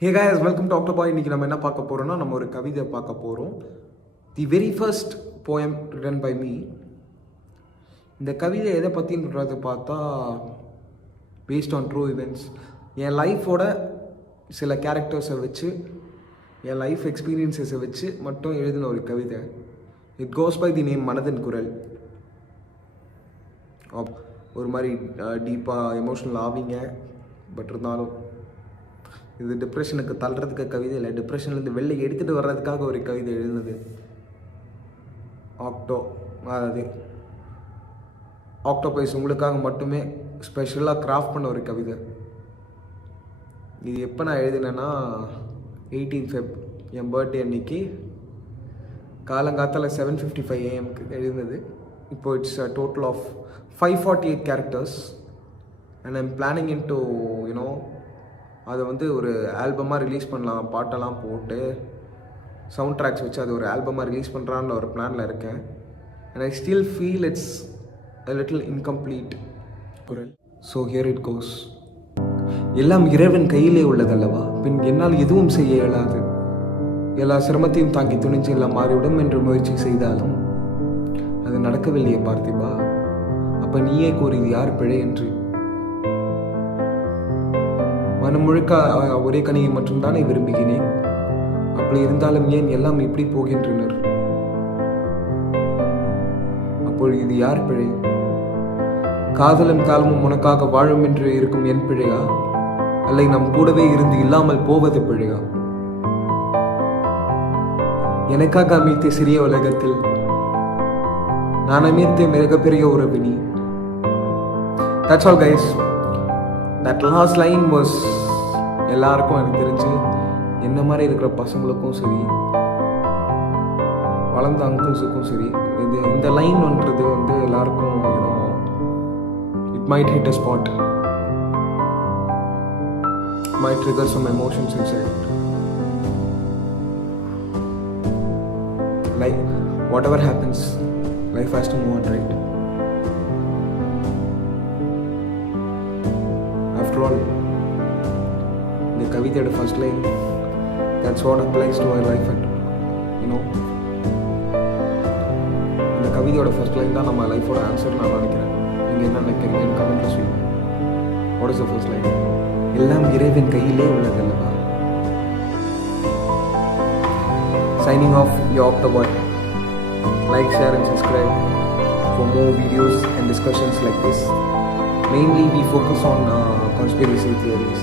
Hey guys, welcome to October. இன்னைக்கு நம்ம என்ன பார்க்க போறோம்னா நம்ம ஒரு கவிதை பார்க்க போறோம். The very first poem written by me. இந்த கவிதை எதை பற்றின்றதை பார்த்தா பேஸ்ட் ஆன் ட்ரூ இவெண்ட்ஸ். என் லைஃபோட சில கேரக்டர்ஸை வச்சு என் லைஃப் எக்ஸ்பீரியன்ஸஸை வச்சு மட்டும் எழுதின ஒரு கவிதை. It goes by the name மனதின் குரல். ஒரு மாதிரி டீப்பாக எமோஷனல் ஆவீங்க. பட் இருந்தாலும் இது டிப்ரெஷனுக்கு தள்ளுறதுக்கு கவிதை இல்லை, டிப்ரெஷன்லேருந்து வெளில எடுத்துகிட்டு வர்றதுக்காக ஒரு கவிதை எழுதுனது. அதாவது ஆக்டோபஸ் உங்களுக்காக மட்டுமே ஸ்பெஷலாக கிராஃப்ட் பண்ண ஒரு கவிதை. இது எப்போ நான் எழுதினேன்னா 18 Feb என் பர்த்டே அன்னைக்கு காலங்காத்தால் 7:55 AM எழுதுனது. இப்போ it's a total of 548 characters and I'm planning in to அதை ஒரு ஆல்பமாக ரிலீஸ் பண்ணலாம், பாட்டெல்லாம் போட்டு சவுண்ட் ட்ராக்ஸ் வச்சு அது ஒரு ஆல்பமாக ரிலீஸ் பண்ணுறான்னு ஒரு பிளானில் இருக்கேன். And I still feel it's a little incomplete குரல். So here it goes. எல்லாம் இறைவன் கையிலே உள்ளதல்லவா, பின் என்னால் எதுவும் செய்ய இயலாது. எல்லா சிரமத்தையும் தாங்கி துணிஞ்சு எல்லாம் மாறிவிடும் என்று முயற்சி செய்தாலும் அது நடக்கவில்லையே பார்த்திபா. அப்போ நீயே கூறியது யார் பிழை என்று. மனம் முழுக்க ஒரே கனியை மட்டும் தானே விரும்புகிறேன். அப்படி இருந்தாலும் ஏன் எல்லாம் இப்படி போகின்றனர்? அப்பொழுது இது யார் பிழை? காதலும் காலமும் உனக்காக வாழும் என்று இருக்கும் என் பிழையா, அல்லை நம் கூடவே இருந்து இல்லாமல் போவது பிழையா? எனக்காக அமைத்த சிறிய உலகத்தில் நான் அமைத்த மிகப்பெரிய உறவு நீ. That's all guys. That last line was எல்லாருக்கும் எனக்கு தெரிஞ்சு என்ன மாதிரி இருக்கிற பசங்களுக்கும் சரி, வளர்ந்த அங்கிள்ஸுக்கும் சரி, இந்த லைன்ன்றது எல்லாருக்கும் it might hit a spot, might trigger some emotions inside. Like whatever happens, life has to move on, right? After all, the kavithoda first line, that's what applies to my life. And இந்த கவிதையோட first line தான் நம்ம லைஃபோட answer நான் நினைக்கிறேன். நீங்கள் என்ன நினைக்கிறீங்க கமெண்ட்ல சொல்லுங்கள். What is the first line? எல்லாம் இறைவன் கையிலே உள்ளதல்லவா. Signing off, your October. Like, share and subscribe for more videos and discussions like this. Mainly we focus on conspiracy theories.